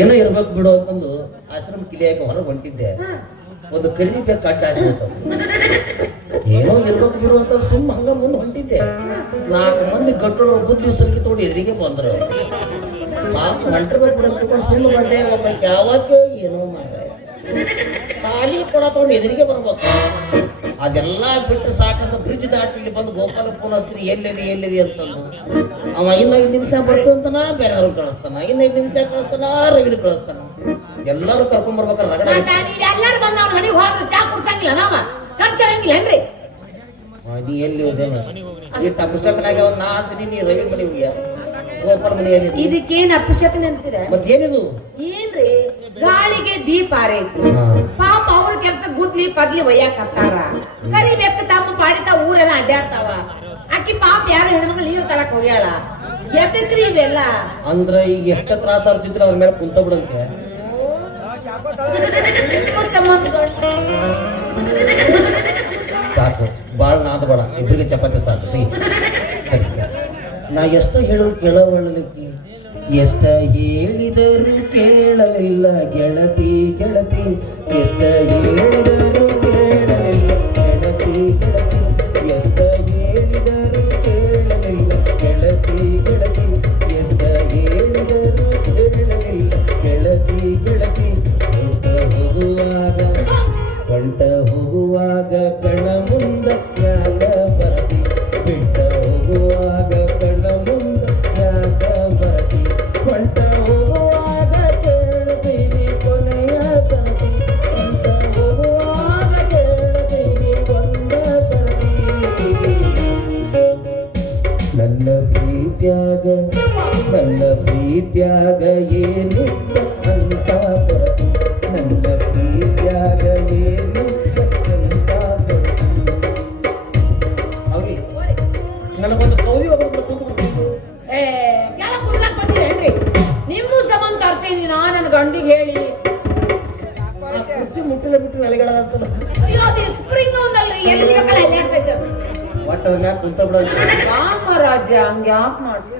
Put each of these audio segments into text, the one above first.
ಏನೋ ಇರ್ಬೇಕು ಬಿಡು ಅಂತಂದು ಆಶ್ರಮ ಕಿಲಿಯಾಕ ಹೊರಗೆ ಹೊಂಟಿದ್ದೆ. ಒಂದು ಕರಿವಿ ಬೇಕು ಕಟ್ಟ ಆಶ್ರಮ ಏನೋ ಇರ್ಬೇಕು ಬಿಡು ಅಂತ ಸುಮ್ಮ ಹಂಗ ಮುಂದೆ ಹೊಂಟಿದ್ದೆ. 4 ಮಂದಿ ಗಟ್ಟರು ಬುದ್ಧಿ ಸಲ್ಕಿ ತೋಡಿ ಎದುರಿಗೆ ಬಂದ್ರು. ಹೊಂಟಿರ್ಬೇಕು ಬಿಡು ಅಂತಕೊಂಡು ಸುಮ್ಮ ಬಂದೆ. ಒಬ್ಬ ಯಾವತ್ತೋ ಏನೋ ಮಾಡ್ರೆ ಖಾಲಿ ಕೊಡ ತಗೊಂಡು ಎದುರಿಗೆ ಬರ್ಬೇಕು. ಅದೆಲ್ಲ ಬಿಟ್ಟು ಸಾಕಂತ ಬ್ರಿಡ್ಜ್ ದಾಟಿ ಇಲ್ಲಿ ಬಂದು ಗೋಪಾಲ ಫೋನ್ ಹಚ್ತೀನಿ ಎಲ್ಲಿದೆ ಅಂತಂದು ಅವ ಇನ್ನು 5 ನಿಮಿಷ ಬರ್ತಂತನ ಬೇರೆಯವ್ರು ಕಳಿಸ್ತಾನ, ಇನ್ನು 5 ನಿಮಿಷ ಕಳಿಸ್ತಾನ, ರೈಲು ಕಳಿಸ್ತಾನ. ಎಲ್ಲರೂ ಕರ್ಕೊಂಡ್ ಬರ್ಬೇಕಲ್ಲ ನೀ ಎಲ್ಲಿ ಹೋದೇನು ಇಟ್ಟು ಅಪಶಕನಾಗ ನಾ ಅಂತೀನಿ, ನೀ ರೈಲು ಮನೆ ಹೋಗ್ಯ ಗೋಪಾಲ ಮನೆ ಏನಿದೆ ಇದಕ್ಕೇನ್ ಅಪಶಕನ ಅಂತೀರ? ಮತ್ತೇನಿದು ಏನ್ರಿ ಗಾಳಿಗೆ ದೀಪ ಆರೈತಿ. ಪಾಪ ಅವ್ರ ಕೆಲ್ಸ ಗುದ್ಲಿ ಪದ್ಲಿ ಒಯ್ಯಾಕ ಹತ್ತಾರ. ಕರಿಬೇಕ ತಮ್ಮ ಪಾಡಿತ ಊರೆಲ್ಲ ಅಡ್ಡಾಡ್ತಾವ. ಆಕಿ ಪಾಪ ಯಾರು ಹೆಣ್ಮಕ್ಳು ನೀರು ತರಕ್ ಹೋಗ್ಯಾಳ. ಎದಕ್ರಿ ಇವೆಲ್ಲ ಅಂದ್ರ ಈಗ ಎಷ್ಟ ತ್ರಾಸ ಆಗ್ತಿದ್ರೆ ಅದ್ರ ಮೇಲೆ ಕುಂತ ಬಿಡಂತೆ. ಸಾಕು ಬಾಳ್ ನಾದ ಬೇಡ, ಇಬ್ಬರಿಗೆ ಚಪಾತಿ ಸಾಕು. ನಾ ಎಷ್ಟು ಹೇಳು ಕೇಳವಳ್ಳಲಿಕ್ಕೆ ಎಷ್ಟ ಹೇಳಿದರೂ ಕೇಳಲಿಲ್ಲ ಗೆಳತಿ ಗೆಳತಿ, ಎಷ್ಟ ಹೇಳಿದರೂ ಕೇಳಲಿಲ್ಲ ಗೆಳತಿ ಗೆಳತಿ, ಎಷ್ಟ ಹೇಳಿದರೂ ಕೇಳಲಿಲ್ಲ ಗೆಳತಿ ಗೆಳತಿ, ಎಷ್ಟ ಹೇಳಿದರೂ ಕೇಳಲಿಲ್ಲ ಗೆಳತಿ ಗೆಳತಿ. ಹೊಂಟ ಹೋಗುವಾಗ ಕಣ ಮುಂದ ಯಾಕ ಬರದಿ, ಬಿಟ್ಟ ಹೋಗುವಾಗ ಕಣ ಮುಂದ ಯಾಕ ಬರದಿ, ಹೊಂಟ ಹೋಗುವಾಗ ಕೇಳ್ತೀನಿ ಕೊನೆಯ ಸರದಿ, ಹೊಂಟ ಹೋಗುವಾಗ ಕೇಳ್ತೀನಿ ಒಂದ ಸರದಿ. ನನ್ನ ಪ್ರೀತ್ಯಾಗ ಏನಿಲ್ಲ ಅಂತ ಬರದು, ನನ್ನ ಪ್ರೀತ್ಯಾಗ ಏನಿಲ್ಲ ಅಂತ ಬರದು. ಅವಿ ನನಗೊಂದು ಕೌವಿ ಬಂದಿರೇನ್ರಿ? ನಿಮ್ಮ ಸಂಬಂಧ ತರ್ಸೀನಿ ನಾ ನನ್ನ ಗಂಡಿಗೆ ಹೇಳಿ ಮುಟ್ಟಿಲ್ಲ ಬಿಟ್ಟು ನಲೆಗಳ ಅಂತಲ್ಲ. ಅಯ್ಯೋ ಅದು ಸ್ಪ್ರಿಂಗ್ ಒಂದಲ್ರಿ, ಎಲ್ಲಿ ಬೇಕಲ್ಲ ಎಲ್ಲಿ ಆಗ್ತೈತೆ ಅದು. ಒಟ್ಟ ಅದ್ರ ಮ್ಯಾಗ ಕುಂತ ಬಿಡ ರಾಮರಾಜ ಹಂಗ ಯಾಕೆ ಮಾಡಿ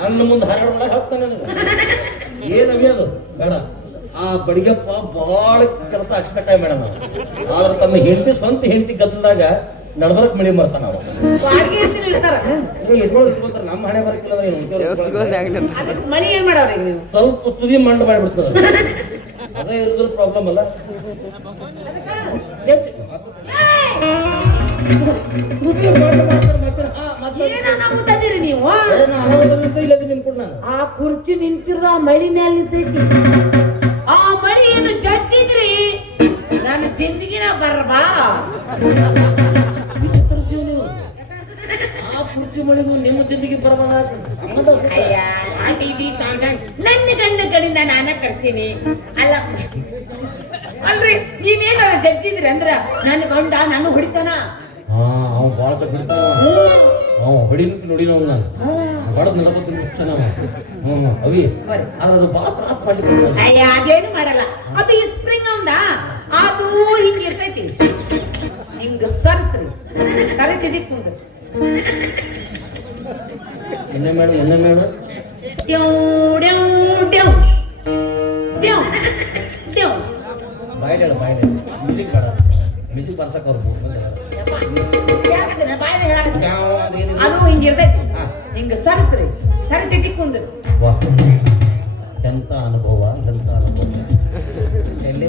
ನನ್ನ ಮುಂದೆ ಹರಡೊಳಗೆ ಹಾಕ್ತಾನೆ. ಏನವಿ ಅದು ಬೇಡ. ಆ ಬಡಿಗಪ್ಪ ಬಹಳ ಕೆಲಸ ಅಚ್ಚುಕಟ್ಟಾಗಿ ಮೇಡಮ್. ಆದ್ರೆ ತಮ್ಮ ಹೆಂಡತಿ ಸ್ವಂತ ಹೆಂಡತಿ ಗದ್ದಲಾಗ ನಡ್ಬರಕ್ ಮಳಿ ಬರ್ತಾನ. ನಮ್ಮ ಹಣೆ ಬರಕಿಲ್ಲ. ಮಳಿ ಏನ್ ಮಾಡವ್ರಿ ನೀವು? ಸ್ವಲ್ಪ ತುದಿ ಮಂಡ್ ಮಾಡಿಬಿಡ್ತದ. ಅದೇ ಇರೋದ್ರ ಪ್ರಾಬ್ಲಮ್ ಅಲ್ಲ. ನೀವು ಆ ಕುರ್ಚಿ ನಿಂತಿರೋದು ಆ ಮಳಿ ಮ್ಯಾಲ ನಿಂತೈತಿ. ಆ ಮಳಿ ಏನು ಜಜ್ಜಿದ್ರಿ ನನ್ನ ಜಿಂದಗಿನ ಬರ್ಬಾ. ಆ ಕುರ್ಚಿ ಮಳಿಗೂ ನಿಮ್ಮ ಜಿಂದಗಿ ಬರಬಾರ. ನನ್ನ ಗಂಡ ಕಡೆಯಿಂದ ನಾನ ಕರ್ತೀನಿ. ಅಲ್ರಿ ನೀವೇನ ಜಜ್ಜಿದ್ರಿ ಅಂದ್ರ ನನ್ನ ಗಂಡ ನಾನು ಹೊಡಿತಾನ. ಅವ್ ಬಾಳ ಹೊಡಿಲಿಕ್ಕೆ ನೋಡಿ ನಾವು ನಾನು ಹೊಡೆದ್ ಅವಿ ಅದು ಬಾಳ ತ್ರಾಸ ಮಾಡ್ಲಿಕ್ಕೆ. ಅದೇನು ಮಾಡಲ್ಲ, ಅದು ಈ ಸ್ಪ್ರಿಂಗ್ ಅವಂದ ಅದು ಹಿಂಗ ಇರ್ತೈತಿ. ಹಿಂಗ ಸರ್ಸ್ರಿ ಸರಿತಿದಿಕ್ ಮುಂದೆ ಎಣ್ಣೆ ಮೇಡ ಬಾಯ್ಲೆ ಮ್ಯೂಸಿಕ್ ಮ್ಯೂಸಿಕ್ ಬರ್ಸಕ್ ಅವ್ರು ಅದು ಹಿಂಗ ಇರ್ತೈತಿ. ಹಿಂಗ ಸರ್ಸ್ರಿ ಸರಿತಿದಿಕ್ ಮುಂದೆ. ಎಂತ ಅನುಭವ. ಎಲ್ಲಿ